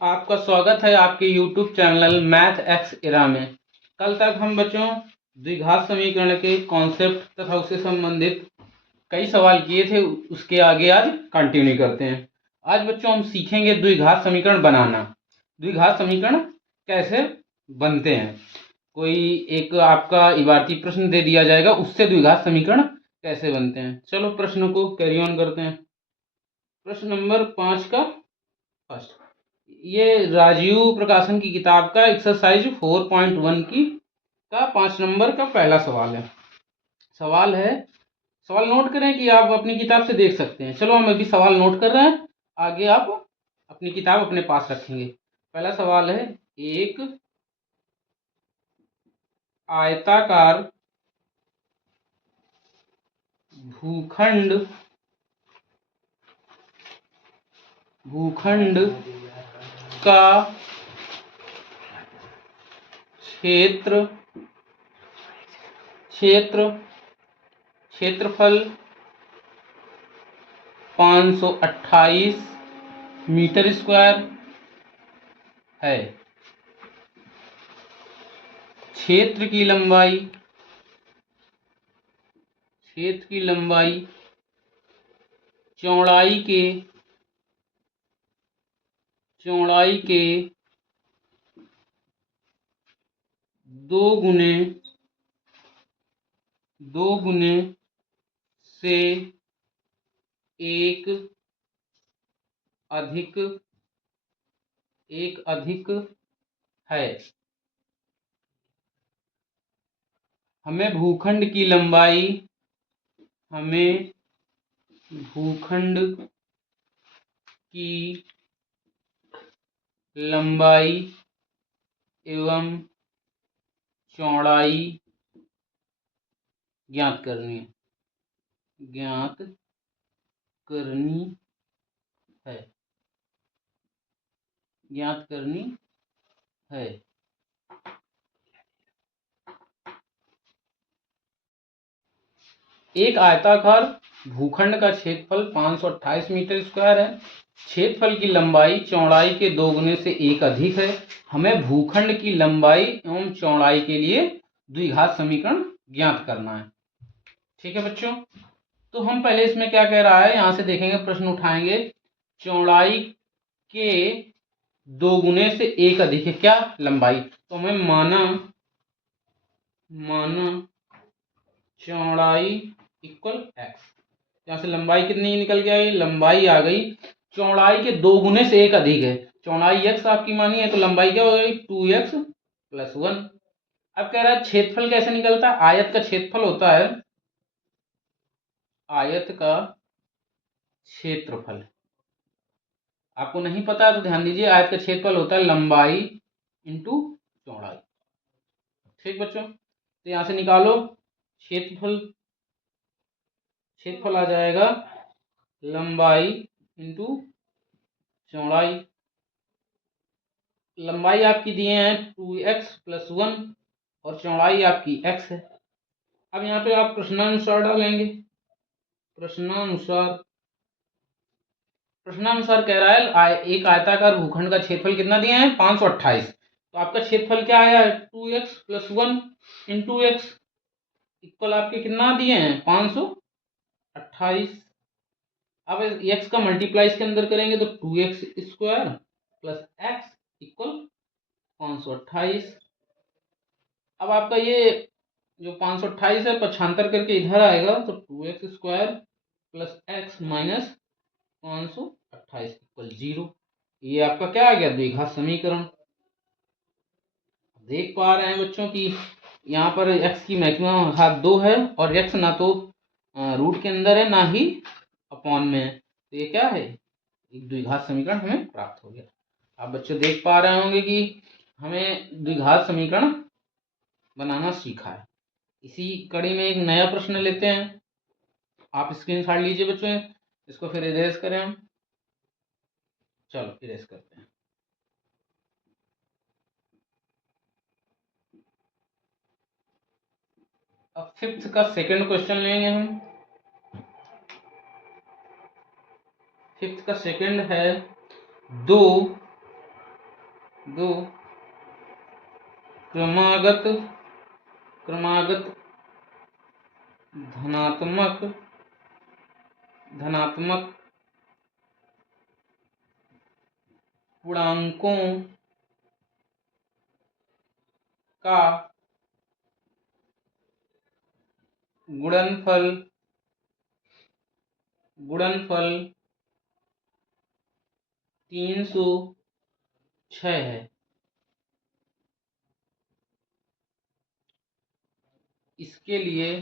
आपका स्वागत है आपके YouTube चैनल मैथ एक्स इरा में। कल तक हम बच्चों द्विघात समीकरण के कॉन्सेप्ट तथा उससे संबंधित कई सवाल किए थे, उसके आगे आज कंटिन्यू करते हैं। आज बच्चों हम सीखेंगे द्विघात समीकरण बनाना। द्विघात समीकरण कैसे बनते हैं, कोई एक आपका इबारती प्रश्न दे दिया जाएगा, उससे द्विघात समीकरण कैसे बनते हैं। चलो प्रश्न को कैरी ऑन करते हैं। प्रश्न नंबर 5 का फर्स्ट, ये राजीव प्रकाशन की किताब का एक्सरसाइज 4.1 की का 5 नंबर का पहला सवाल है। सवाल नोट करें कि आप अपनी किताब से देख सकते हैं। चलो हम अभी सवाल नोट कर रहे हैं, आगे आप अपनी किताब अपने पास रखेंगे। पहला सवाल है, एक आयताकार भूखंड का क्षेत्रफल 528 मीटर स्क्वायर है। क्षेत्र की लंबाई चौड़ाई के 2 गुने से एक अधिक है। हमें भूखंड की लंबाई एवं चौड़ाई ज्ञात करनी है। एक आयताकार भूखंड का क्षेत्रफल 528 मीटर स्क्वायर है। क्षेत्रफल की लंबाई चौड़ाई के 2 गुने से 1 अधिक है। हमें भूखंड की लंबाई एवं चौड़ाई के लिए द्विघात समीकरण ज्ञात करना है। ठीक है बच्चों, तो हम पहले इसमें क्या कह रहा है, यहां से देखेंगे, प्रश्न उठाएंगे। चौड़ाई के 2 गुने से 1 अधिक है क्या? लंबाई। तो हमें माना चौड़ाई इक्वल एक्स। यहां से लंबाई कितनी निकल के आई? लंबाई आ गई चौड़ाई के 2 गुने से 1 अधिक है। चौड़ाई x आपकी मानी है, तो लंबाई क्या हो गई? 2x + 1। अब कह रहा है क्षेत्रफल कैसे निकलता है? आयत का क्षेत्रफल होता है, आपको नहीं पता है तो ध्यान दीजिए, आयत का क्षेत्रफल होता है लंबाई इंटू चौड़ाई। ठीक बच्चों, तो यहां से निकालो क्षेत्रफल आ जाएगा लंबाई इंटू चौड़ाई। लंबाई आपकी दिए हैं 2x + 1 और चौड़ाई आपकी x है। अब यहाँ पे आप प्रश्नानुसार डालेंगे। प्रश्नानुसार कह रहा है एक आयताकार भूखंड का क्षेत्रफल कितना दिया है? 528। तो आपका क्षेत्रफल क्या आया है? 2x + 1 इंटू एक्स इक्वल आपके कितना दिए हैं? 528। अब x का मल्टीप्लाई इसके अंदर करेंगे तो 2x² + x इक्वल 528। अब आपका ये जो 528 है, पक्षांतर करके इधर आएगा तो 2x² + x - 528 इक्वल 0। ये आपका क्या आ गया? द्विघात समीकरण। देख पा रहे हैं बच्चों कि यहाँ पर x की मैक्सिमम घात 2 है और x ना तो रूट के अंदर है ना ही अपॉन में है, तो ये क्या है? एक द्विघात समीकरण हमें प्राप्त हो गया। आप बच्चे देख पा रहे होंगे कि हमें द्विघात समीकरण बनाना सीखा है। इसी कड़ी में एक नया प्रश्न लेते हैं। आप स्क्रीनशॉट लीजिए बच्चों, इसको फिर इरेज करें हम। चलो इरेज करते हैं। अब 5th का सेकंड क्वेश्चन लेंगे हम। 5th का सेकंड है, दो दो क्रमागत धनात्मक पूर्णांकों का गुणनफल 306 है। इसके लिए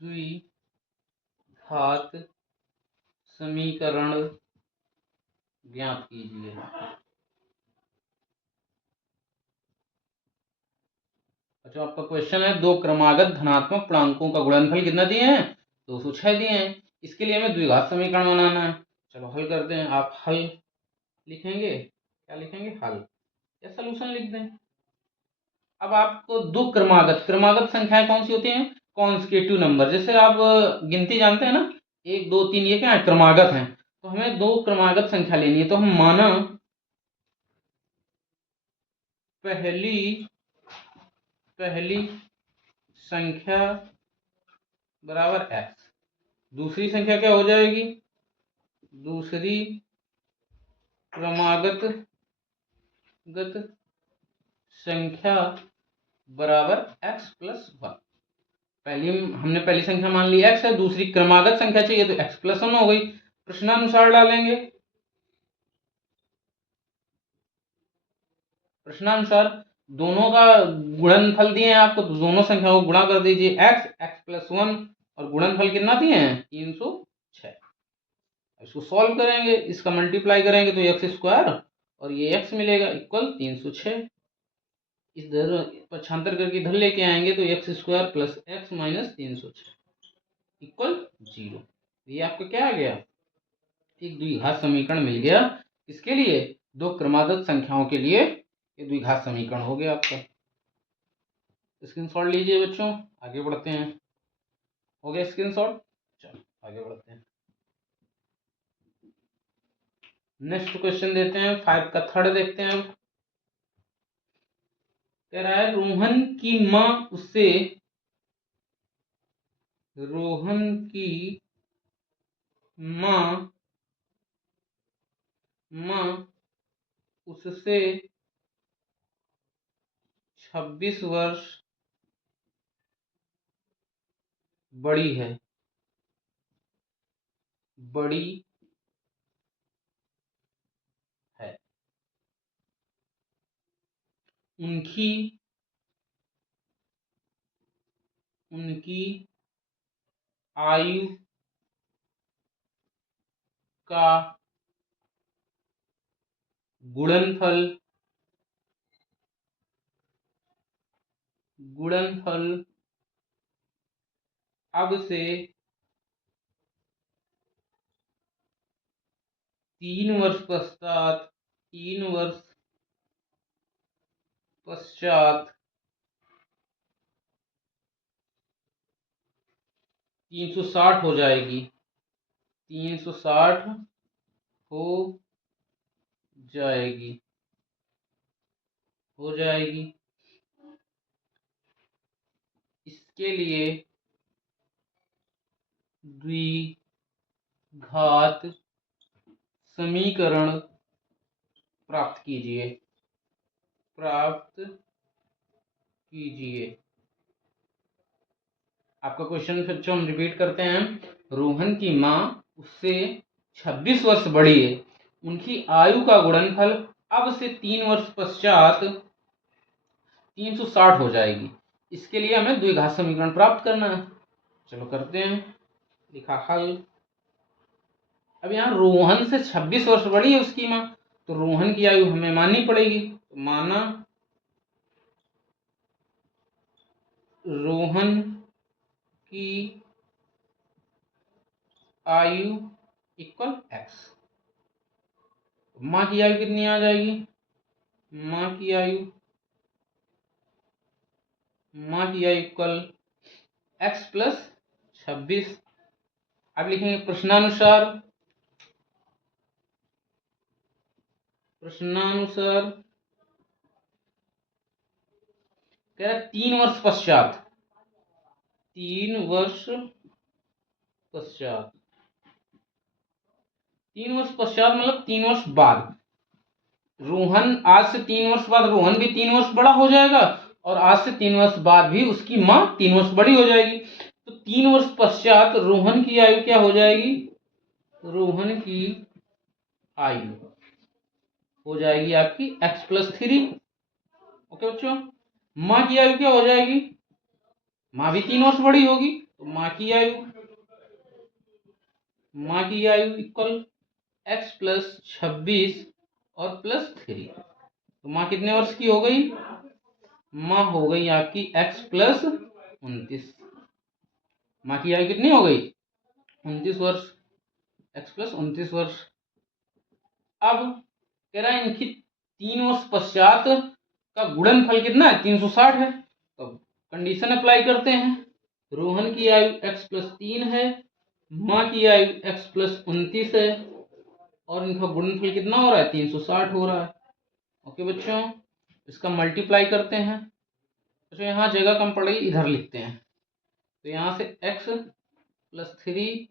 द्विघात समीकरण ज्ञात कीजिए। अच्छा, आपका क्वेश्चन है दो क्रमागत धनात्मक पूर्णांकों का गुणनफल कितना दिए हैं? 206 दिए हैं। इसके लिए हमें द्विघात समीकरण बनाना है। चलो हल करते हैं। आप हल लिखेंगे, क्या लिखेंगे? हल या सॉल्यूशन लिख दें। अब आपको दो क्रमागत संख्याएं कौन सी होती हैं? Consecutive number. जैसे आप गिनती जानते हैं ना, 1 2 3, ये क्या है? क्रमागत हैं। तो हमें दो क्रमागत संख्या लेनी है। तो हम माना पहली संख्या बराबर x, दूसरी संख्या क्या हो जाएगी? दूसरी क्रमागत संख्या बराबर x प्लस 1। हमने पहली संख्या मान ली x है, दूसरी क्रमागत संख्या चाहिए तो x प्लस 1 हो गई। प्रश्नानुसार डालेंगे। प्रश्नानुसार दोनों का गुणनफल दिए हैं आपको, तो दोनों संख्याओं को गुणा कर दीजिए। x प्लस 1 और गुणनफल कितना दिए हैं? 306। इसको सॉल्व करेंगे, इसका मल्टीप्लाई करेंगे तो x स्क्वायर और ये x मिलेगा इक्वल 306। इधर पक्षांतर करके इधर लेके आएंगे तो x square plus x minus 306 equal 0। ये आपका क्या आ गया? एक द्विघात समीकरण मिल गया। इसके लिए दो क्रमागत संख्याओं के लिए ये द्विघात समीकरण हो गया आपका। स्क्रीनशॉट लीजिए बच्चों, आगे बढ़ते हैं। हो गया स्क्रीनशॉट? चलो आगे बढ़ते हैं। नेक्स्ट क्वेश्चन देते हैं, 5 का थर्ड देखते हैं। कह रहा है रोहन की माँ उससे 26 वर्ष बड़ी है। उनकी आयु का गुणनफल अब से 3 वर्ष पश्चात 360 हो जाएगी। 360 हो जाएगी। इसके लिए द्विघात समीकरण प्राप्त कीजिए। आपका क्वेश्चन फिर से हम रिपीट करते हैं। रोहन की माँ उससे 26 वर्ष बड़ी है। उनकी आयु का गुणनफल अब से 3 वर्ष पश्चात 360 हो जाएगी। इसके लिए हमें द्विघात समीकरण प्राप्त करना है। चलो करते हैं। लिखा हल। अब यहाँ रोहन से 26 वर्ष बड़ी है उसकी माँ, तो रोहन की आयु हमें माननी पड़ेगी। तो माना रोहन की आयु इक्वल x। माँ की आयु कितनी आ जाएगी? माँ की आयु इक्वल x प्लस 26। अब लिखेंगे प्रश्नानुसार प्रश्नानुसार कह रहा 3 वर्ष पश्चात, 3 वर्ष पश्चात, 3 वर्ष पश्चात मतलब 3 वर्ष बाद रोहन, आज से 3 वर्ष बाद रोहन भी 3 वर्ष बड़ा हो जाएगा और आज से 3 वर्ष बाद भी उसकी माँ 3 वर्ष बड़ी हो जाएगी। तो 3 वर्ष पश्चात रोहन की आयु क्या हो जाएगी? रोहन की आयु हो जाएगी आपकी x+3। ओके बच्चों, माँ की आयु क्या हो जाएगी? माँ भी 3 वर्ष बड़ी होगी, तो माँ की आयु इक्वल x+26 और +3। तो माँ कितने वर्ष की हो गई? माँ हो गई आपकी x+29। माँ की आयु कितनी हो गई? 29 वर्ष, x+29 वर्ष। अब कह रहा है इनकी 3 वर्ष पश्चात का गुणनफल कितना है? 360 है। तो कंडीशन अप्लाई करते हैं। रोहन की आयु x+3 है, माँ की आयु x+29 है और इनका गुणनफल कितना हो रहा है? 360 हो रहा है। ओके बच्चों, इसका मल्टीप्लाई करते हैं। तो यहाँ जगह कम पड़ गई, इधर लिखते हैं। तो यहाँ से x+3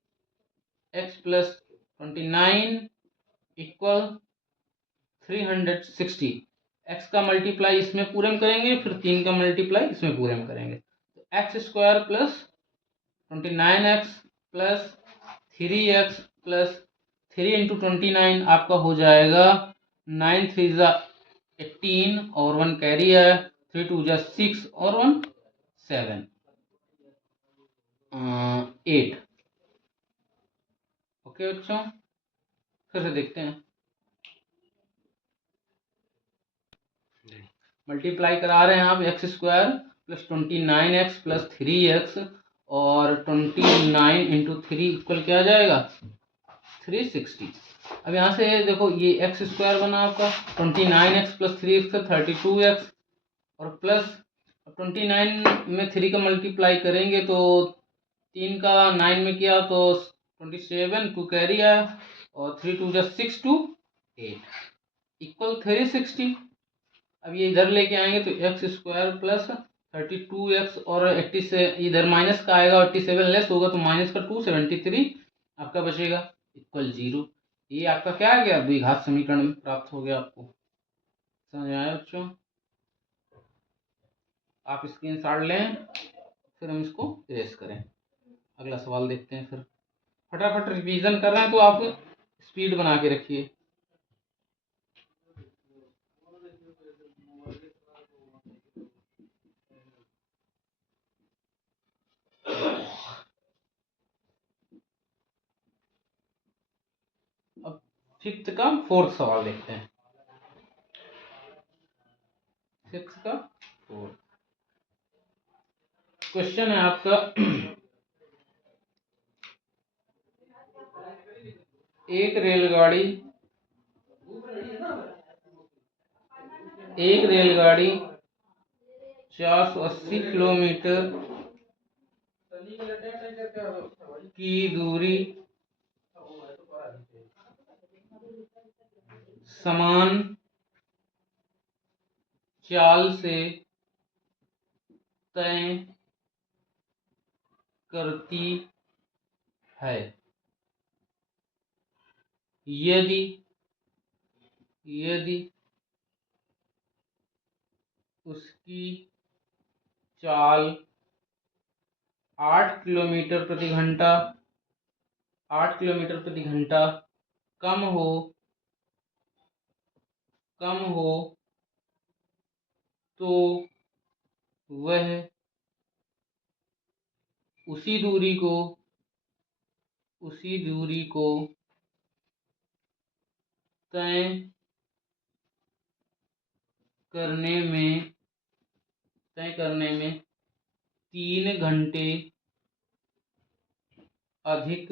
x+29 इक्वल 360। x का मल्टीप्लाई इसमें पूरे में करेंगे, फिर 3 का मल्टीप्लाई इसमें पूरे में करेंगे। तो x² + 29x + 3x + 3 × 29 आपका हो जाएगा 9 3 18 और 1 कैरी है, 3 2 6 और 1 7 8। ओके बच्चों, फिर से देखते हैं। मल्टीप्लाई करा रहे हैं आप x² + 29x + 3x और 29 × 3 इक्वल क्या आ जाएगा? 360। अब यहाँ से देखो ये x² बना आपका, 29x + 3x 32x और प्लस 29 में 3 का मल्टीप्लाई करेंगे तो 3 का 9 में किया तो 27, 2 कैरी आया और 3 2 6 2 8 इक्वल 360। अब ये इधर लेके आएंगे तो x² + 32x और 80 से इधर माइनस का आएगा, 87 लेस होगा तो माइनस का 273 आपका बचेगा इक्वल 0। ये आपका क्या आ गया? द्विघात समीकरण प्राप्त हो गया। आपको समझ में आया बच्चों? आप स्क्रीनशॉट लें, फिर हम इसको इरेज करें। अगला सवाल देखते हैं। फिर फटाफट रिवीजन कर रहे हैं तो आप स्पीड बना के रखिए। अब 5th का 4th सवाल देखते हैं। 6th का 4th क्वेश्चन है आपका एक रेलगाड़ी 480 किलोमीटर की दूरी समान चाल से तय करती है। यदि उसकी चाल 8 किलोमीटर प्रति घंटा कम हो तो वह उसी दूरी को तय करने में 3 घंटे अधिक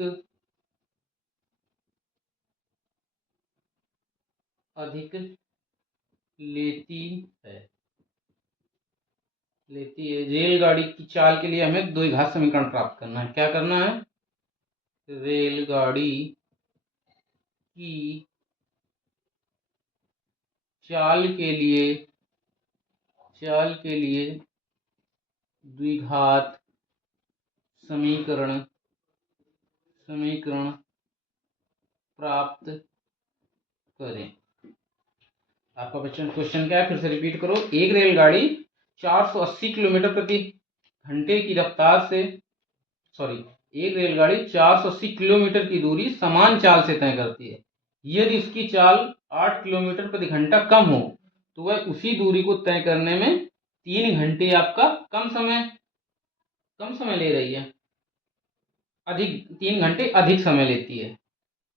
लेती है। रेलगाड़ी की चाल के लिए हमें द्विघात समीकरण प्राप्त करना है। क्या करना है? रेलगाड़ी की चाल के लिए द्विघात समीकरण प्राप्त करें। आपका क्वेश्चन क्या है, फिर से रिपीट करो। एक रेलगाड़ी 480 किलोमीटर प्रति घंटे की रफ्तार से एक रेलगाड़ी 480 किलोमीटर की दूरी समान चाल से तय करती है। यदि उसकी चाल 8 किलोमीटर प्रति घंटा कम हो तो वह उसी दूरी को तय करने में 3 घंटे आपका कम समय ले रही है, 3 घंटे अधिक समय लेती है।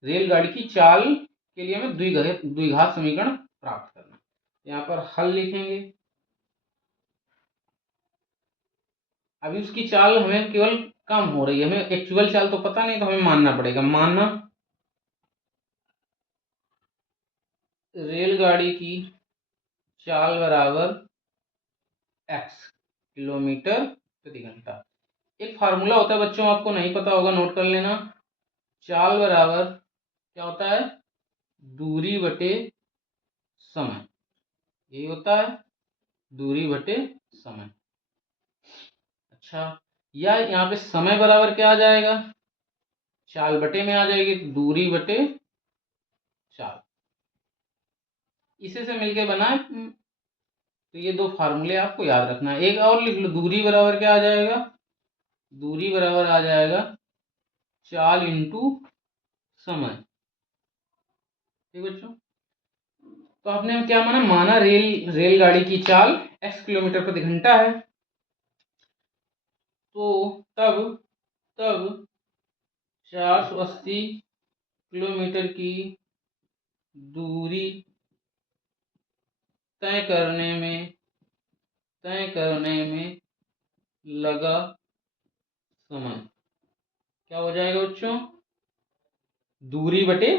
रेलगाड़ी की चाल के लिए हमें द्विघात समीकरण प्राप्त करना। यहाँ पर हल लिखेंगे। अभी उसकी चाल हमें केवल कम हो रही है, हमें एक्चुअल चाल तो पता नहीं, तो हमें मानना पड़ेगा। मानना रेलगाड़ी की चाल बराबर x किलोमीटर प्रति घंटा। एक फार्मूला होता है बच्चों, आपको नहीं पता होगा, नोट कर लेना। चाल बराबर क्या होता है, दूरी बटे समय। यही होता है, दूरी बटे समय। अच्छा, या यहाँ पे समय बराबर क्या आ जाएगा, चाल बटे में आ जाएगी, तो दूरी बटे चाल। इसे से मिलके बना है। तो ये दो फार्मूले आपको याद रखना है। एक और लिख लो, दूरी बराबर क्या आ जाएगा, दूरी बराबर आ जाएगा चाल इंटू समय। ठीक बच्चों, तो आपने क्या माना रेलगाड़ी की चाल x किलोमीटर प्रति घंटा है। तो तब 480 किलोमीटर की दूरी तय करने में लगा समय क्या हो जाएगा बच्चों, दूरी बटे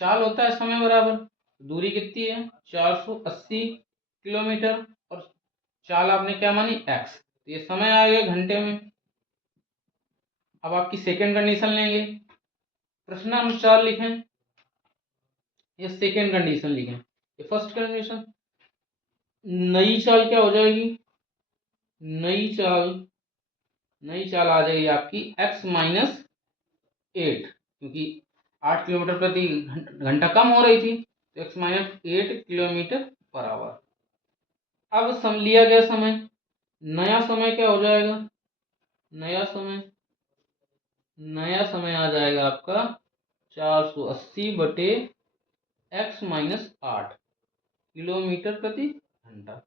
चाल होता है समय बराबर। दूरी कितनी है, 480 किलोमीटर, और चाल आपने क्या मानी x, तो ये समय आएगा घंटे में। अब आपकी सेकंड कंडीशन लेंगे, प्रश्नानुसार लिखें या सेकंड कंडीशन लिखें। ये फर्स्ट कंडीशन, नई चाल क्या हो जाएगी, नई चाल आ जाएगी आपकी x माइनस 8, क्योंकि 8 किलोमीटर प्रति घंटा कम हो रही थी, तो x minus 8 kilometre per hour. अब सम लिया गया समय, नया समय क्या हो जाएगा, नया समय आ जाएगा आपका 480 बटे x माइनस 8 किलोमीटर प्रति घंटा।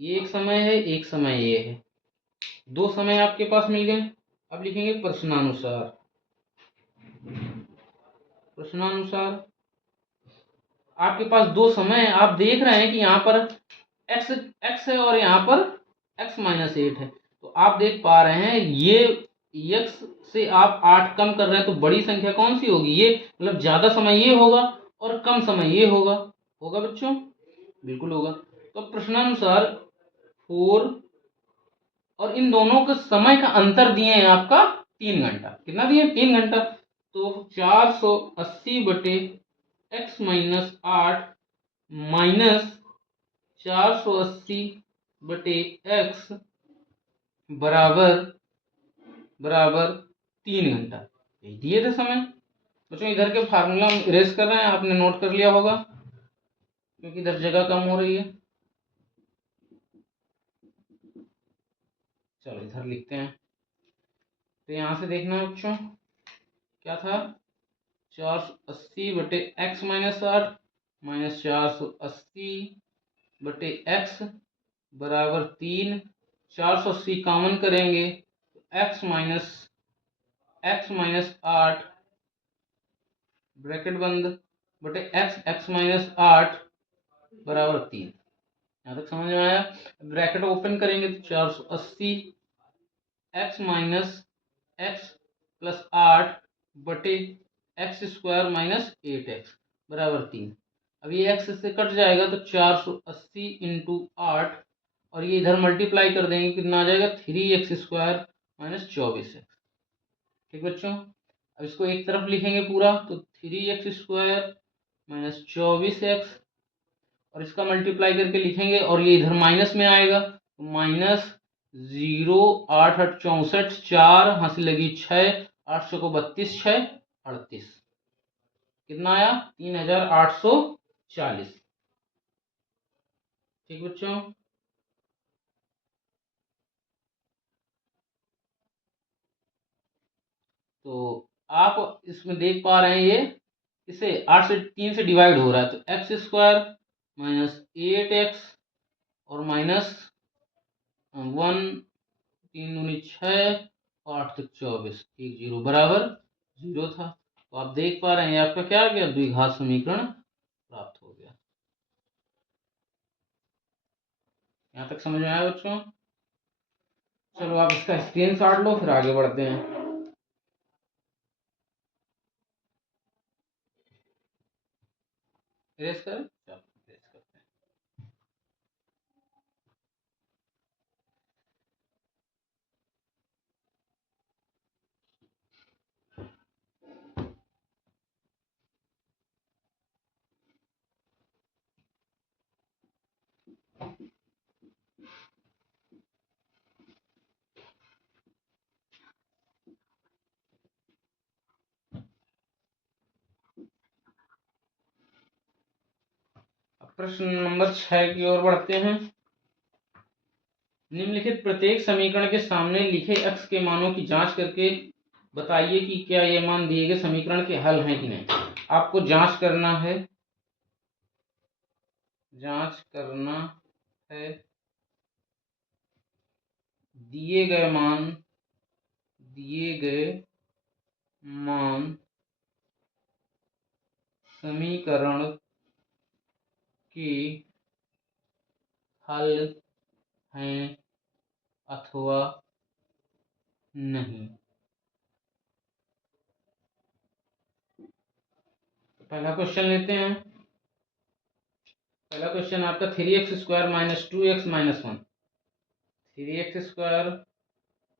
ये एक समय है, एक समय ये है, दो समय आपके पास मिल गए। अब लिखेंगे प्रश्नानुसार। आपके पास दो समय है, आप देख रहे हैं कि यहाँ पर x है और यहाँ पर x माइनस 8 है। तो आप देख पा रहे हैं ये x से आप 8 कम कर रहे हैं, तो बड़ी संख्या कौन सी होगी, ये मतलब ज्यादा समय ये होगा और कम समय ये होगा बच्चों, बिल्कुल होगा। तो प्रश्नानुसार 4 और इन दोनों के समय का अंतर दिए हैं आपका 3 घंटा। कितना दिए, 3 घंटा। तो 480 बटे x माइनस 8 माइनस 480 बटे x बराबर 3 घंटा। दिए थे समय बच्चों। इधर के फार्मूला इरेज कर रहे हैं, आपने नोट कर लिया होगा, क्योंकि इधर जगह कम हो रही है। चलो इधर लिखते हैं। तो यहां से देखना बच्चों क्या था, 480 बटे x माइनस 8 माइनस 480 बटे x बराबर 3। 480 कॉमन करेंगे, x माइनस 8 ब्रैकेट बंद बटे x माइनस 8 बराबर 3। यहाँ तक समझ में आया। ब्रैकेट ओपन करेंगे तो 480 x माइनस x प्लस 8 बटे x स्क्वायर माइनस 8x बराबर 3। अब ये x से कट जाएगा तो 480 इंटू 8, और ये इधर मल्टीप्लाई कर देंगे, कितना आ जाएगा 3x स्क्वायर माइनस 24x। ठीक बच्चों, अब इसको एक तरफ लिखेंगे पूरा, तो 3x स्क्वायर माइनस 24x और इसका मल्टीप्लाई करके लिखेंगे और ये इधर माइनस में आएगा, तो माइनस 0, 8 8 64, 4 हंसी लगी 6, 800 को 32, 6 38, कितना आया 3840। ठीक बच्चों, तो आप इसमें देख पा रहे हैं ये इसे 8 से 3 से डिवाइड हो रहा है, तो एक्स स्क्वायर माइनस 8x और माइनस 1, 3 दूनी 6, 8 तक 24, 1 0 बराबर 0 था। तो आप देख पा रहे हैं आपका क्या आ गया, द्विघात समीकरण प्राप्त हो गया। यहाँ तक समझ में आया बच्चों? चलो आप इसका स्क्रीनशॉट लो, फिर आगे बढ़ते हैं। इरेज करें, चलो इरेज करते हैं। अब प्रश्न नंबर 6 की ओर बढ़ते हैं। निम्नलिखित प्रत्येक समीकरण के सामने लिखे x के मानों की जांच करके बताइए कि क्या ये मान दिए गए समीकरण के हल हैं कि नहीं। आपको जांच करना है, जांच करना है दिए गए मान समीकरण के हल हैं अथवा नहीं। तो पहला क्वेश्चन लेते हैं। पहला क्वेश्चन आपका 3x² minus 2x minus 1, 3x²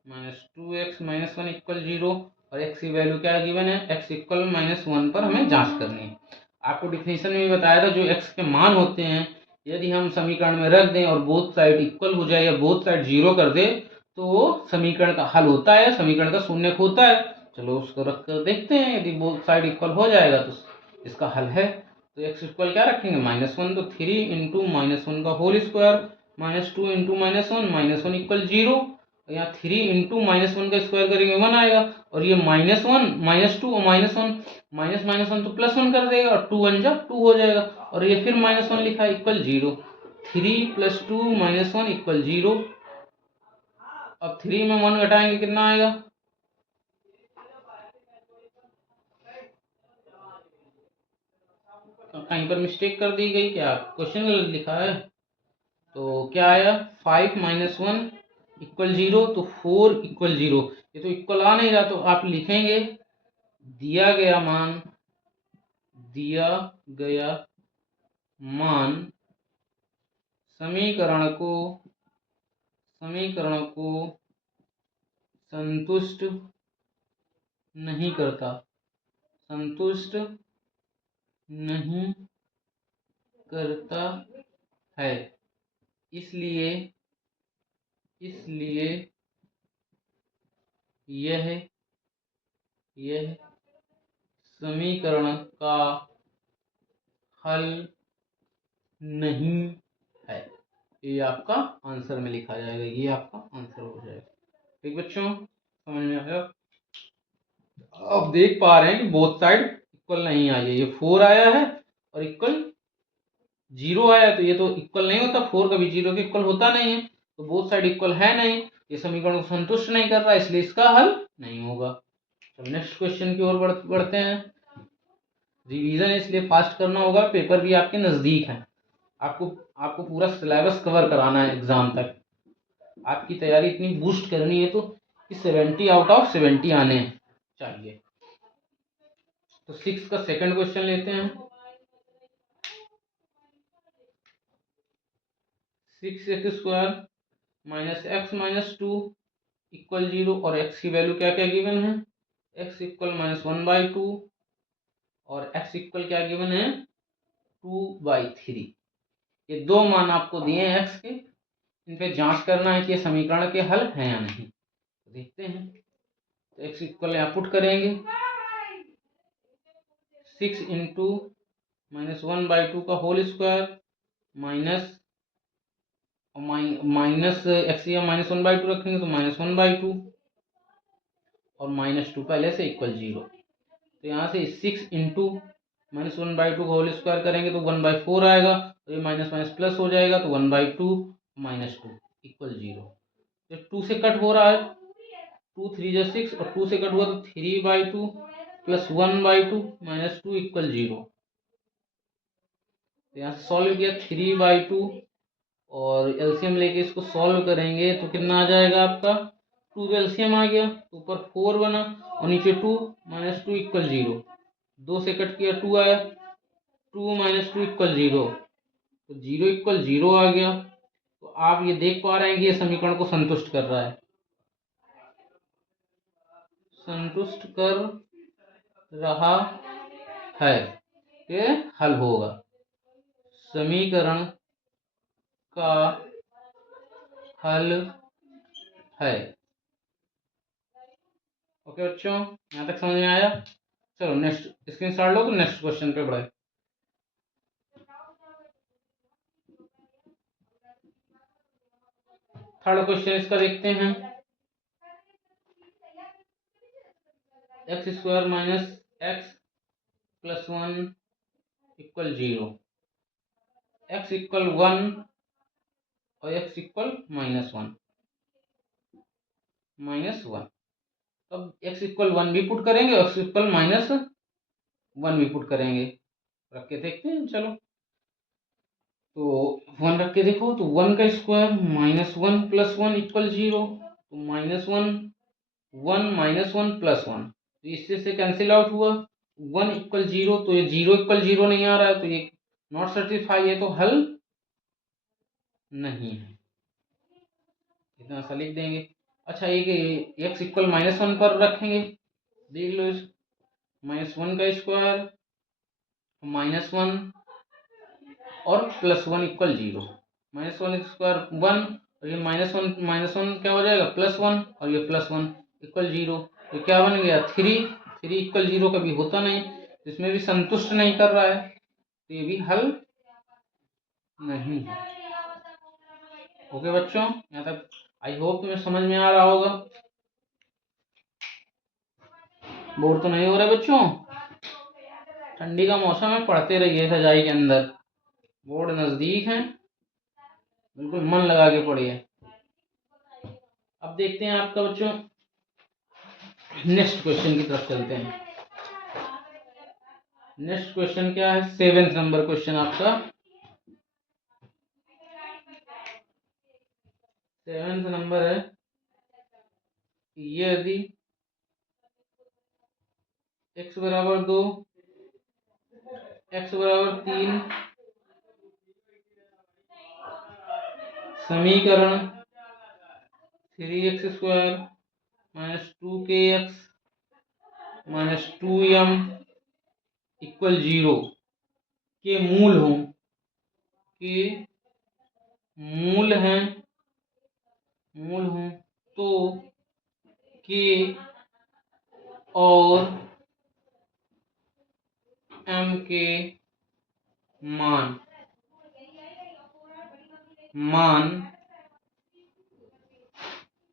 minus 2x minus 1 equal 0, और x की वैल्यू क्या गिवन है, x इक्वल -1 पर हमें जांच करनी है। आपको डिफिनेशन में बताया था जो x के मान होते हैं यदि हम समीकरण में रख दें और बोथ साइड इक्वल हो जाए या बोथ साइड 0 कर दे तो वो समीकरण का हल होता है, समीकरण का शून्यक होता है। चलो उसको रख कर देखते हैं, यदि बोथ साइड इक्वल हो जाएगा तो इसका हल है। तो x इक्वल क्या रखेंगे, -1, तो 3 इंटू -1 का whole square minus 2 into -1 equal 0। यहाँ 3 इंटू -1 का स्क्वायर करेंगे 1 आएगा, और ये -1 -2 और -1 माइनस माइनस 1 तो +1 कर देगा, और 2 1 जा 2 हो जाएगा, और ये फिर -1 लिखा इक्वल 0। 3 + 2 -1 इक्वल 0। अब 3 में 1 घटाएंगे कितना आएगा, कहीं पर मिस्टेक कर दी गई क्या, क्वेश्चन गलत लिखा है। तो क्या आया, 5 - 1 इक्वल 0, तो 4 इक्वल 0। ये तो इक्वल आ नहीं रहा, तो आप लिखेंगे दिया गया मान समीकरण को संतुष्ट नहीं करता है, इसलिए यह समीकरण का हल नहीं है। ये आपका आंसर में लिखा जाएगा, ये आपका आंसर हो जाएगा। ठीक बच्चों, समझ में आया। अब देख पा रहे हैं कि बोथ साइड इक्वल नहीं आई है, ये 4 आया है और इक्वल 0 आया, तो ये तो इक्वल नहीं होता, 4 कभी 0 के इक्वल होता नहीं है, तो बोथ साइड इक्वल है नहीं, ये समीकरण को संतुष्ट नहीं कर रहा, इसलिए इसका हल नहीं होगा। चलो नेक्स्ट क्वेश्चन की ओर बढ़ते हैं। रिवीजन इसलिए फास्ट करना होगा, पेपर भी आपके नजदीक है, आपको पूरा सिलेबस कवर कराना है एग्जाम तक, आपकी तैयारी इतनी बूस्ट करनी है तो 70 आउट ऑफ 70 आने चाहिए। तो 6 का सेकंड क्वेश्चन लेते हैं। 6x² minus x minus 2 equal 0, और x की वैल्यू क्या क्या गिवन है, x इक्वल -1/2 और x इक्वल क्या गिवन है 2/3। ये दो मान आपको दिए हैं x के, इन पे जांच करना है कि ये समीकरण के हल हैं या नहीं। तो देखते हैं। तो x इक्वल यहाँ पुट करेंगे 6 इंटू -1/2 का होल स्क्वायर माइनस एक्स या -1/2 रखेंगे तो -1/2 और -2 पहले से इक्वल 0। तो यहाँ से 6 इंटू -1/2 का होल स्क्वायर करेंगे तो 1/4 आएगा। तो ये माइनस माइनस प्लस हो जाएगा तो 1/2 -2 इक्वल 0। तो 2 से कट हो रहा है, 2 3 जा 6 और 2 से कट हुआ तो 3/2 प्लस 1/2 -2 इक्वल 0। तो यहाँ से सॉल्व किया 3/2 और एलसीएम लेके इसको सॉल्व करेंगे तो कितना आ जाएगा आपका 2 एलसीएम आ गया तो ऊपर 4 बना और नीचे 2 -2 इक्वल 0। 2 से कट किया 2 आया, 2 -2 इक्वल 0 तो 0 इक्वल 0 आ गया। तो आप ये देख पा रहे हैं कि ये समीकरण को संतुष्ट कर रहा है, संतुष्ट कर रहा है, ये हल होगा। समीकरण का हल है। ओके बच्चों, यहाँ तक समझ में आया। चलो नेक्स्ट स्क्रीनशॉट लो तो नेक्स्ट क्वेश्चन पे बढ़े। थर्ड क्वेश्चन इसका देखते हैं। x² - x + 1 equal 0, x equal 1 और x इक्वल -1 -1। अब x इक्वल 1 भी पुट करेंगे और x इक्वल -1 भी पुट करेंगे। रख के देखते हैं। चलो तो 1 रख के देखो तो 1 का स्क्वायर -1 + 1 इक्वल 0। तो -1 1 -1 + 1 तो इससे से कैंसिल आउट हुआ। 1 इक्वल 0 तो ये 0 इक्वल 0 नहीं आ रहा है तो ये नॉट सेटिस्फाई है, तो हल नहीं है। इतना सा लिख देंगे। अच्छा एक x इक्वल -1 पर रखेंगे, देख लो इस -1 का स्क्वायर -1 और +1 इक्वल 0। -1 स्क्वायर 1 और ये -1 क्या हो जाएगा +1 और ये +1 इक्वल 0। तो क्या बन गया 3 इक्वल 0 कभी होता नहीं, इसमें भी संतुष्ट नहीं कर रहा है तो ये भी हल नहीं है। ओके बच्चों, यहाँ तक आई होप तुम्हें समझ में आ रहा होगा। बोर तो नहीं हो रहा बच्चों? ठंडी का मौसम है, पढ़ते रहिए सजाई के अंदर, बोर्ड नजदीक है, बिल्कुल मन लगा के पढ़िए। अब देखते हैं आपका बच्चों नेक्स्ट क्वेश्चन की तरफ चलते हैं। नेक्स्ट क्वेश्चन क्या है? 7th नंबर क्वेश्चन आपका। 7th नंबर है, यदि x बराबर 2 x बराबर 3 समीकरण 3x² - 2kx - 2m इक्वल 0 के मूल हों, तो k और m के मान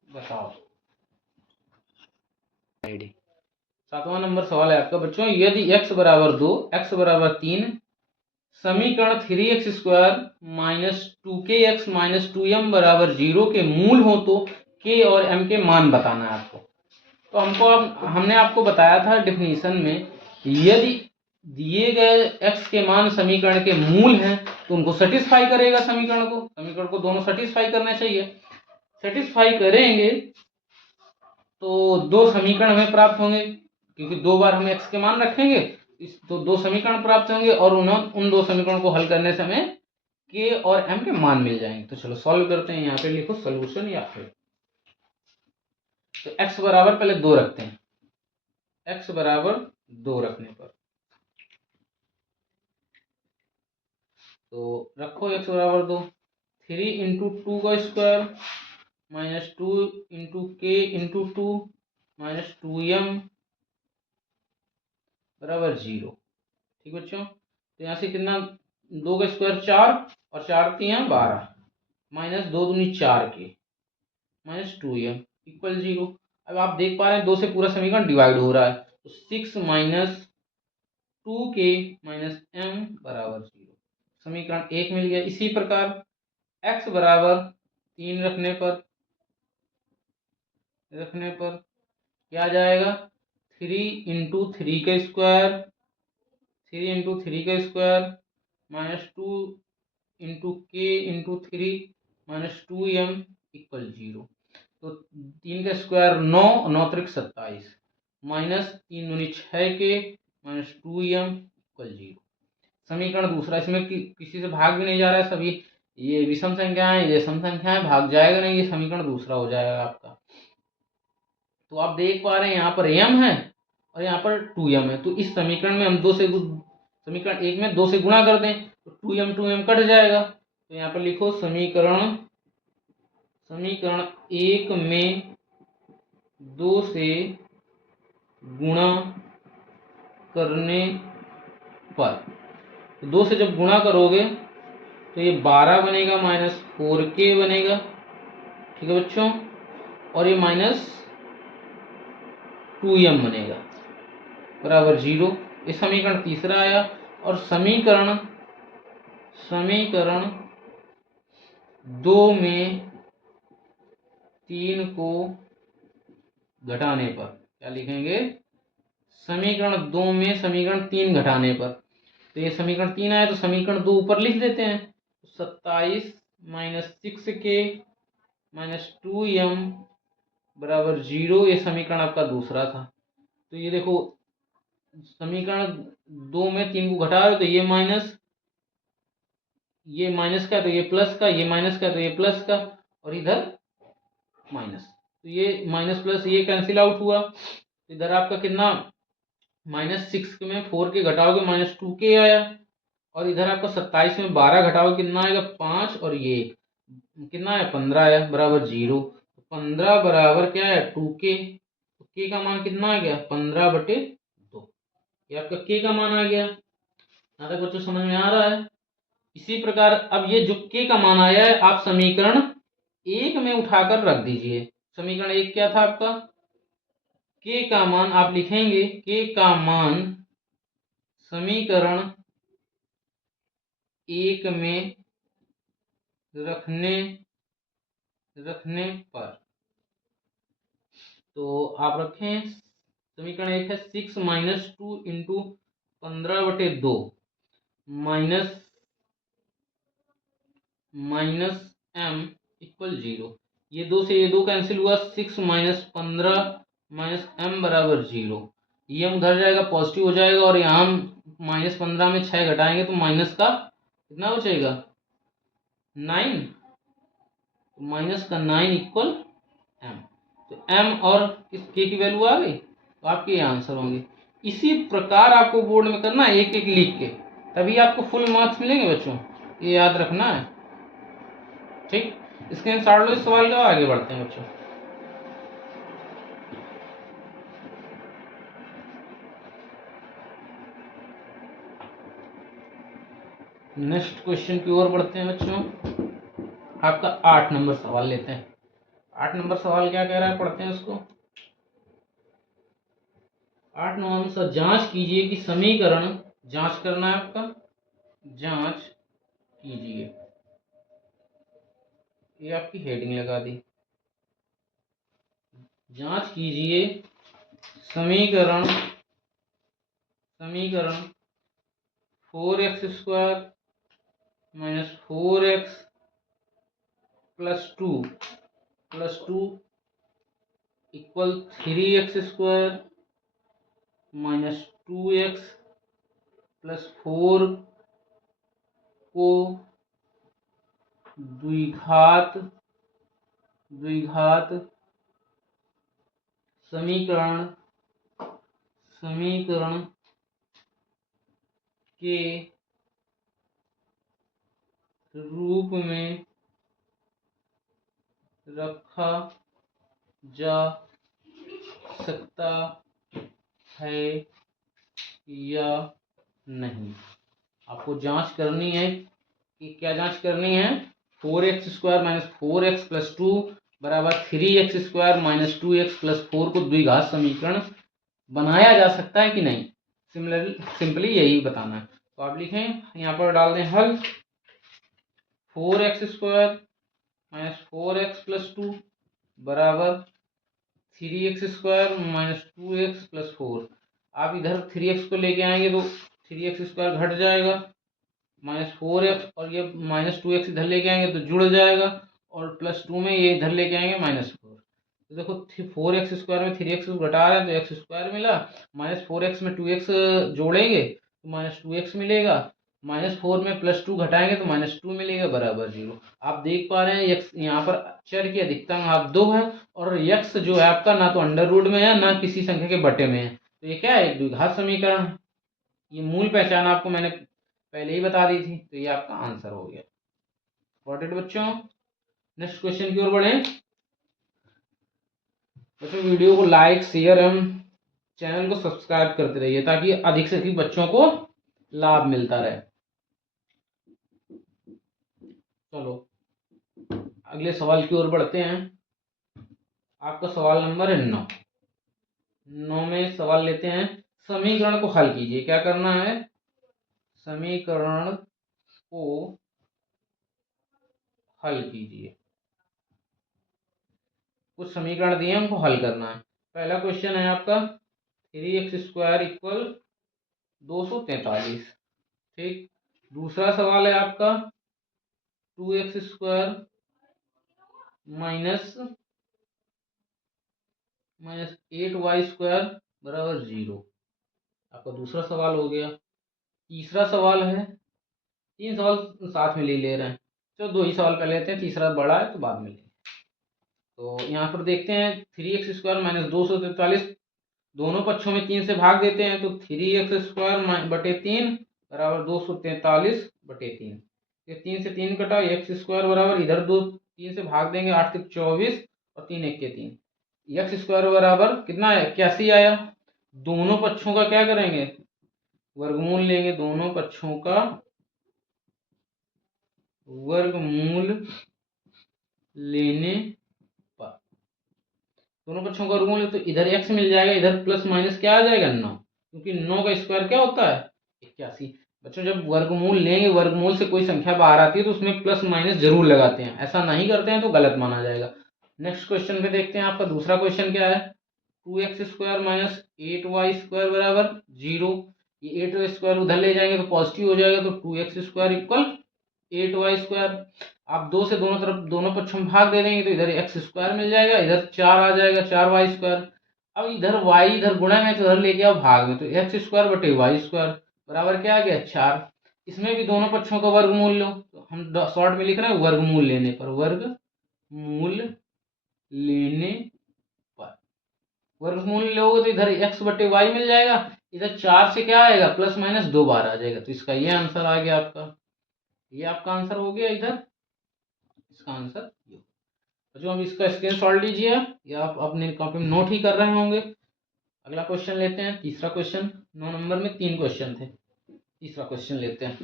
बताओ। 7वां नंबर सवाल है आपका बच्चों। यदि x बराबर 2 x बराबर 3 समीकरण 3x² - 2kx - 2m बराबर 0 के मूल हो तो k और m के मान बताना है आपको। तो हमने आपको बताया था डेफिनेशन में, यदि दिए गए x के मान समीकरण के मूल हैं तो उनको सेटिस्फाई करेगा समीकरण को दोनों सेटिस्फाई करने चाहिए। सेटिस्फाई करेंगे तो दो समीकरण हमें प्राप्त होंगे, क्योंकि 2 बार हम x के मान रखेंगे तो 2 समीकरण प्राप्त होंगे और उन 2 समीकरणों को हल करने से हमें k और m के मान मिल जाएंगे। तो चलो सॉल्व करते हैं। यहाँ पे लिखो सोल्यूशन या फिर तो x बराबर पहले 2 रखते हैं। x बराबर 2 रखने पर तो रखो x बराबर 2, 3 इंटू 2 का स्क्वायर माइनस 2 इंटू के इंटू 2 माइनस 2m बराबर 0। ठीक बच्चों, तो यहाँ से कितना, 2 का स्क्वायर 4 और 4 3 12 माइनस 2 दूनी 4 के माइनस 2m इक्वल 0। अब आप देख पा रहे हैं 2 से पूरा समीकरण डिवाइड हो रहा है, तो 6 माइनस 2k माइनस m बराबर 0, समीकरण 1 मिल गया। इसी प्रकार x बराबर 3 रखने पर क्या आ जाएगा, 3 इंटू 3 का स्क्वायर, 3 इंटू 3 का स्क्वायर माइनस 2 इंटू के इंटू 3 माइनस 2m इक्वल 0। तो 3 का स्क्वायर 9, 9 त्रिक 27 माइनस 3 दूनी 6 के माइनस 2m इक्वल 0। समीकरण दूसरा, इसमें किसी से भाग भी नहीं जा रहा है, सभी ये विषम संख्याएं, ये सम संख्याएं, भाग जाएगा नहीं, ये समीकरण दूसरा हो जाएगा आपका। तो आप देख पा रहे हैं यहाँ पर m है और यहाँ पर 2m है, तो इस समीकरण में हम समीकरण 1 में 2 से गुणा कर दें तो 2m कट जाएगा। तो यहाँ पर लिखो समीकरण 1 में 2 से गुणा करने पर, 2 से जब गुणा करोगे तो ये 12 बनेगा माइनस 4k बनेगा। ठीक है बच्चों, और ये माइनस 2m बनेगा बराबर 0। ये समीकरण तीसरा आया। और समीकरण 2 में 3 को घटाने पर क्या लिखेंगे, समीकरण 2 में समीकरण 3 घटाने पर, तो ये समीकरण 3 आया तो समीकरण 2 ऊपर लिख देते हैं, 27 माइनस 6k माइनस 2m बराबर 0। ये समीकरण आपका दूसरा था। तो ये देखो समीकरण 2 में 3 को घटा रहे तो ये माइनस का, तो ये प्लस का, ये माइनस का, तो ये प्लस का, और इधर माइनस, तो ये माइनस प्लस ये कैंसिल आउट हुआ। इधर आपका कितना, माइनस 6 में 4k घटाओगे माइनस 2k आया, और इधर आपका 27 में 12 घटाओगे कितना आएगा 5, और ये कितना है 15 आया बराबर 0। 15 बराबर क्या है 2k, तो k का मान कितना आ गया 15/2, ये आपका k का मान आ गया। यहाँ तक बच्चों समझ में आ रहा है। इसी प्रकार अब ये जो k का मान आया है आप समीकरण 1 में उठाकर रख दीजिए। समीकरण 1 क्या था आपका, k का मान आप लिखेंगे, k का मान समीकरण 1 में रखने पर, तो आप रखें समीकरण 1 है 6 minus 2 into 15/2 minus m equal 0। ये 2 से ये 2 कैंसिल हुआ, 6 माइनस 15 माइनस m बराबर 0। ये m उधर जाएगा पॉजिटिव हो जाएगा, और यहाँ हम माइनस 15 में 6 घटाएंगे तो माइनस का कितना बचेगा 9, तो माइनस का 9 इक्वल m। तो m और इस k की वैल्यू आ गई, तो आपके ये आंसर होंगे। इसी प्रकार आपको बोर्ड में करना है, एक एक लिख के, तभी आपको फुल मार्क्स मिलेंगे बच्चों, ये याद रखना है। ठीक, स्क्रीनशॉट लो इस सवाल का, आगे बढ़ते हैं बच्चों। नेक्स्ट क्वेश्चन की ओर बढ़ते हैं बच्चों। आपका 8 नंबर सवाल लेते हैं। 8 नंबर सवाल क्या कह रहा है, पढ़ते हैं उसको। 8 नंबर से जांच कीजिए कि समीकरण, जांच करना है आपका, जांच कीजिए, ये आपकी हेडिंग लगा दी, जांच कीजिए समीकरण 4x² minus 4x plus 2 equal 3x² minus 2x plus 4 को द्विघात समीकरण के रूप में रखा जा सकता है या नहीं। आपको जांच करनी है कि क्या जांच करनी है, 4x² माइनस 4x प्लस 2 बराबर 3x² माइनस 2x प्लस 4 को द्विघात समीकरण बनाया जा सकता है कि नहीं। सिंपली यही बताना है। तो आप लिखें, यहाँ पर डाल दें हल, 4x² माइनस 4x प्लस 2 बराबर 3x² माइनस 2x प्लस 4। आप इधर 3x को लेके आएंगे तो 3x² घट जाएगा, माइनस 4x, और ये माइनस 2x इधर लेके आएंगे तो जुड़ जाएगा, और प्लस 2 में ये इधर लेके आएंगे माइनस 4। तो देखो 4x² में 3x घटा रहे हैं तो x² मिला, माइनस 4x में 2x जोड़ेंगे तो माइनस 2x मिलेगा, माइनस 4 में प्लस 2 घटाएंगे तो माइनस 2 मिलेगा, बराबर 0। आप देख पा रहे हैं x यहाँ पर चर की अधिकतम आप 2 है, और x जो है आपका ना तो अंडर रूट में है ना किसी संख्या के बटे में है, तो ये क्या है, एक द्विघात समीकरण है। ये मूल पहचान आपको मैंने पहले ही बता दी थी, तो ये आपका आंसर हो गया। गॉट इट बच्चों। नेक्स्ट क्वेश्चन की ओर बढ़े। बच्चों वीडियो को लाइक शेयर एवं चैनल को सब्सक्राइब करते रहिए ताकि अधिक से अधिक बच्चों को लाभ मिलता रहे। चलो अगले सवाल की ओर बढ़ते हैं। आपका सवाल नंबर है 9 में सवाल लेते हैं, समीकरण को हल कीजिए। क्या करना है, समीकरण को हल कीजिए। कुछ समीकरण दिए हमको हल करना है। पहला क्वेश्चन है आपका 3x² इक्वल 243, ठीक। दूसरा सवाल है आपका 2x² माइनस 8y² बराबर 0, आपका दूसरा सवाल हो गया। तीसरा सवाल है, तीन सवाल साथ में ले रहे हैं, चलो 2 ही सवाल पहले लेते हैं, तीसरा बड़ा है तो बाद में लेंगे। तो यहाँ पर देखते हैं 3x² माइनस 243, दोनों पक्षों में 3 से भाग देते हैं तो 3x² बटे 3 बराबर 243/3। ये 3 से 3 कटा, x² बराबर इधर 3 से भाग देंगे, 8 से 24 और 3 1 के 3, x² बराबर कितना है, 81 आया। दोनों पक्षों का क्या करेंगे, वर्गमूल लेंगे, दोनों पक्षों का वर्गमूल लेने पर, दोनों पक्षों का वर्गमूल तो इधर x मिल जाएगा, इधर प्लस माइनस क्या आ जाएगा 9, क्योंकि 9 का स्क्वायर क्या होता है 81। बच्चों जब वर्गमूल लेंगे, वर्गमूल से कोई संख्या बाहर आती है तो उसमें प्लस माइनस जरूर लगाते हैं, ऐसा नहीं करते हैं तो गलत माना जाएगा। नेक्स्ट क्वेश्चन पे देखते हैं, आपका दूसरा क्वेश्चन क्या है, 2x² माइनस 8y² बराबर 0। ये 8y² उधर ले जाएंगे तो पॉजिटिव हो जाएगा, तो 2x² इक्वल 8y²। आप 2 से दोनों तरफ दोनों पक्षों में भाग दे देंगे तो इधर x² मिल जाएगा, इधर 4 आ जाएगा, 4y²। अब इधर y इधर गुणा में तो इधर लेके आओ भाग में, तो x² बटे y² बराबर क्या आ गया 4। इसमें भी दोनों पक्षों का वर्गमूल लो, तो हम शॉर्ट में लिख रहे हैं वर्गमूल लेने पर, वर्गमूल लेने पर, वर्गमूल लोगे तो इधर x बटे वाई मिल जाएगा, इधर 4 से क्या आएगा प्लस माइनस 2 बार आ जाएगा, तो इसका ये आंसर आ गया आपका, ये आपका आंसर हो गया इधर, इसका आंसर ये। तो जो हम इसका स्क्रीनशॉट लीजिए, या आप अपने कॉपी में नोट ही कर रहे होंगे। अगला क्वेश्चन लेते हैं, तीसरा क्वेश्चन, 9 नंबर में 3 क्वेश्चन थे, तीसरा क्वेश्चन लेते हैं।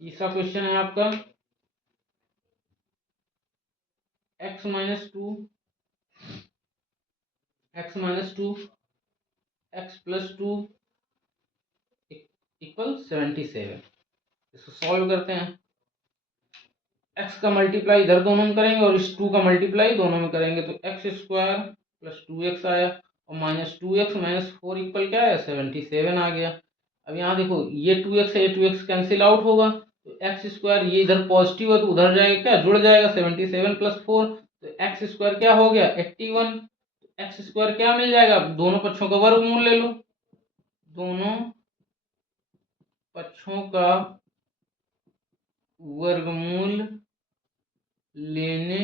तीसरा क्वेश्चन है आपका x minus 2 x plus 2 equal 77। इसको सॉल्व करते हैं, x का मल्टीप्लाई इधर दोनों में करेंगे और इस 2 का मल्टीप्लाई दोनों में करेंगे, तो x² प्लस 2x आया, और माइनस 2x माइनस 4 इक्वल क्या है 77 आ गया। अब यहाँ देखो ये 2x है, ये 2x कैंसिल आउट होगा, तो x² ये इधर पॉजिटिव है तो उधर जाएगा, क्या जुड़ जाएगा 77 प्लस 4, तो x² क्या हो गया 81। x² क्या मिल जाएगा, दोनों पक्षों का वर्गमूल ले लो, दोनों पक्षों का वर्गमूल लेने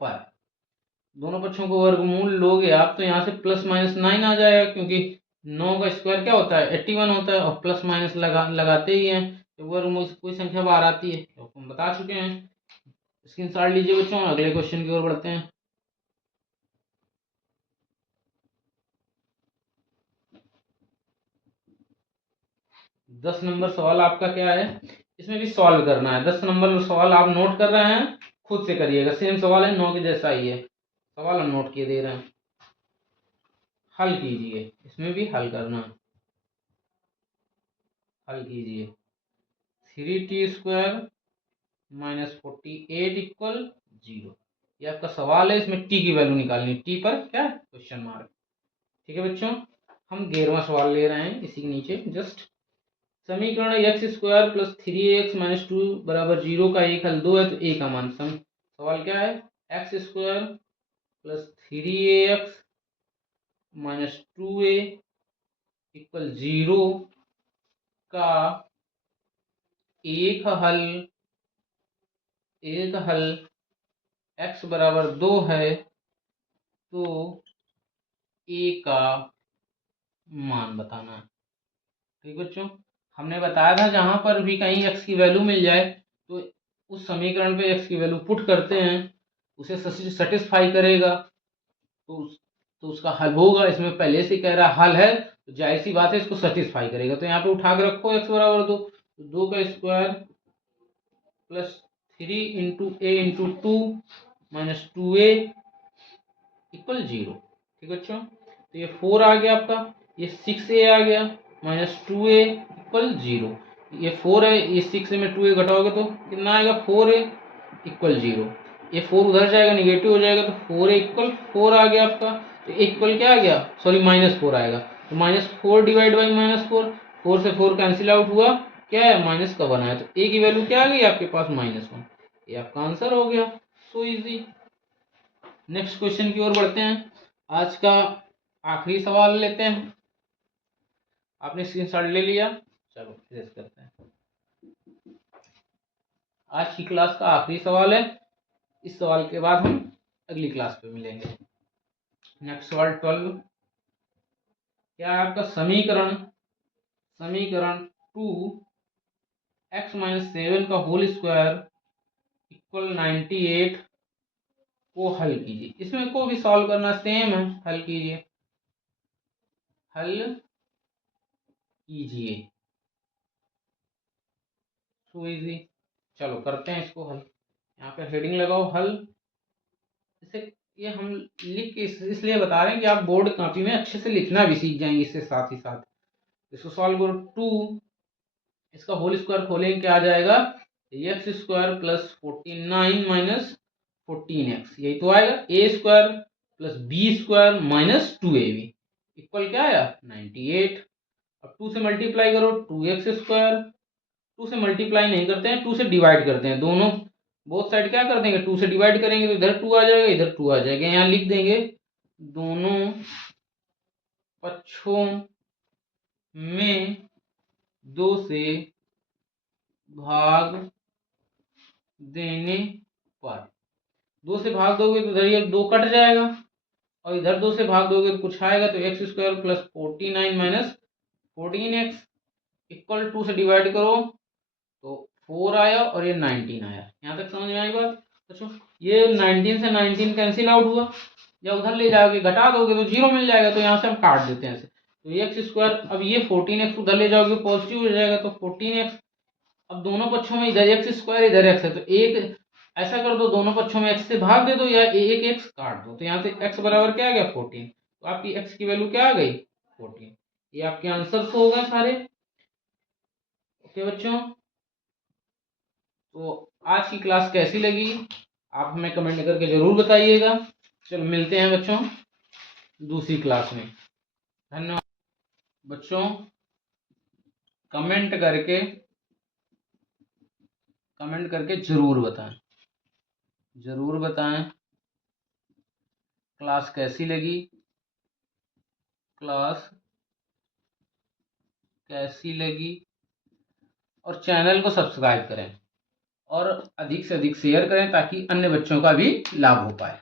पर, दोनों पक्षों को वर्गमूल लोगे आप तो यहाँ से प्लस माइनस 9 आ जाएगा, क्योंकि 9 का स्क्वायर क्या होता है 81 होता है, और प्लस माइनस लगाते ही हैं तो अगर कोई संख्या बाहर आती है तो हम बता चुके हैं। स्क्रीनशॉट लीजिए बच्चों, अगले क्वेश्चन की ओर बढ़ते हैं। दस नंबर सवाल आपका क्या है, इसमें भी सॉल्व करना है। 10 नंबर सवाल आप नोट कर रहे हैं, खुद से करिएगा। सेम सवाल है, 9 के जैसा ही है सवाल, हम नोट किए दे रहे हैं, हल कीजिए। इसमें भी हल करना है, हल कीजिए। 3t² -48 इक्वल 0, ये आपका सवाल है। इसमें टी की वैल्यू निकालनी, टी पर क्या क्वेश्चन मार्क। ठीक है बच्चों, हम 11वां सवाल ले रहे हैं इसी के नीचे जस्ट। समीकरण x² प्लस 3x-2 बराबर 0 का एक हल 2 है, तो a का मान। सवाल क्या है, x² plus 3ax -2a equal 0 का एक हल x बराबर 2 है, तो a का मान बताना है। ठीक बच्चों, हमने बताया था जहां पर भी कहीं x की वैल्यू मिल जाए तो उस समीकरण पे x की वैल्यू पुट करते हैं, उसे सेटिस्फाई करेगा तो उसका हल होगा। इसमें पहले से कह रहा हल है तो जाहिर सी बात है इसको सेटिस्फाई करेगा। तो यहाँ पे उठा के रखो x बराबर 2, तो 2 का स्क्वायर प्लस 3 इंटू ए इंटू 2 -2a इक्वल 0। ठीक बच्चों, तो ये 4 आ गया आपका, ये 6a आ गया -2a इक्वल 0। ये 4 है, ये 6 में 2a घटाओगे तो कितना आएगा 4a इक्वल 0। ये 4 उधर जाएगा, निगेटिव हो जाएगा, तो 4a इक्वल 4 आ गया आपका। तो इक्वल क्या आ गया, सॉरी -4 आएगा, तो -4 डिवाइड बाई -4, 4 से 4 कैंसिल आउट हुआ, क्या है माइनस का 1 आया, तो a की वैल्यू क्या आ गई आपके पास -1। ये आपका आंसर हो गया, सो इजी। नेक्स्ट क्वेश्चन की ओर बढ़ते हैं। आज का आखिरी सवाल लेते हैं। आपने स्क्रीनशॉट ले लिया, चलो फिर करते हैं। आज की क्लास का आखिरी सवाल है, इस सवाल के बाद हम अगली क्लास पे मिलेंगे। नेक्स्ट सवाल 12, क्या है आपका समीकरण 2x-7 का होल स्क्वायर इक्वल 98 को हल कीजिए। इसमें को भी सॉल्व करना सेम है, हल कीजिए, हल कीजिए, सो इजी। चलो करते हैं इसको हल। यहाँ पे हेडिंग लगाओ हल। इसे ये हम लिख के इसलिए बता रहे हैं कि आप बोर्ड कॉपी में अच्छे से लिखना भी सीख जाएंगे इससे साथ ही साथ। इसको सॉल्व करो, 2 इसका होल स्क्वायर खोलेंगे क्या आ जाएगा, x² प्लस 49 माइनस 14x, यही तो आएगा। a² plus b² minus 2ab equal क्या आया 98। अब 2 से मल्टीप्लाई करो, 2x², 2 से मल्टीप्लाई नहीं करते हैं, 2 से डिवाइड करते हैं। दोनों बोथ साइड क्या कर देंगे, 2 से डिवाइड करेंगे तो इधर 2 आ जाएगा, इधर 2 आ जाएगा। यहाँ लिख देंगे दोनों पक्षों में 2 से भाग देने पर, 2 से भाग दोगे तो इधर ये 2 कट जाएगा, और इधर 2 से भाग दोगे तो कुछ आएगा, तो x² plus 49 minus 14x equal 2 से डिवाइड करो तो 4 आया और ये 19 आया। यहाँ तक समझ में आई बात। अच्छा, ये 19 से 19 कैंसिल आउट हुआ, या उधर ले जाओगे घटा दोगे तो 0 मिल जाएगा, तो यहाँ से हम काट देते हैं ऐसे। तो x², अब ये 14x उधर ले जाओगे पॉजिटिव हो जाएगा, तो 14x। अब दोनों पक्षों में इधर x² इधर x है, तो एक ऐसा कर दो, दोनों पक्षों में x से भाग दे दो या एक x काट दो, तो यहाँ से x बराबर क्या आ गया 14, तो आपकी x की वैल्यू क्या आ गई 14। ये आपके आंसर हो गए सारे। ओके बच्चों, तो आज की क्लास कैसी लगी आप हमें कमेंट करके जरूर बताइएगा। चलो मिलते हैं बच्चों दूसरी क्लास में। धन्यवाद बच्चों, कमेंट करके जरूर बताएं क्लास कैसी लगी, और चैनल को सब्सक्राइब करें और अधिक से अधिक शेयर करें ताकि अन्य बच्चों का भी लाभ हो पाए।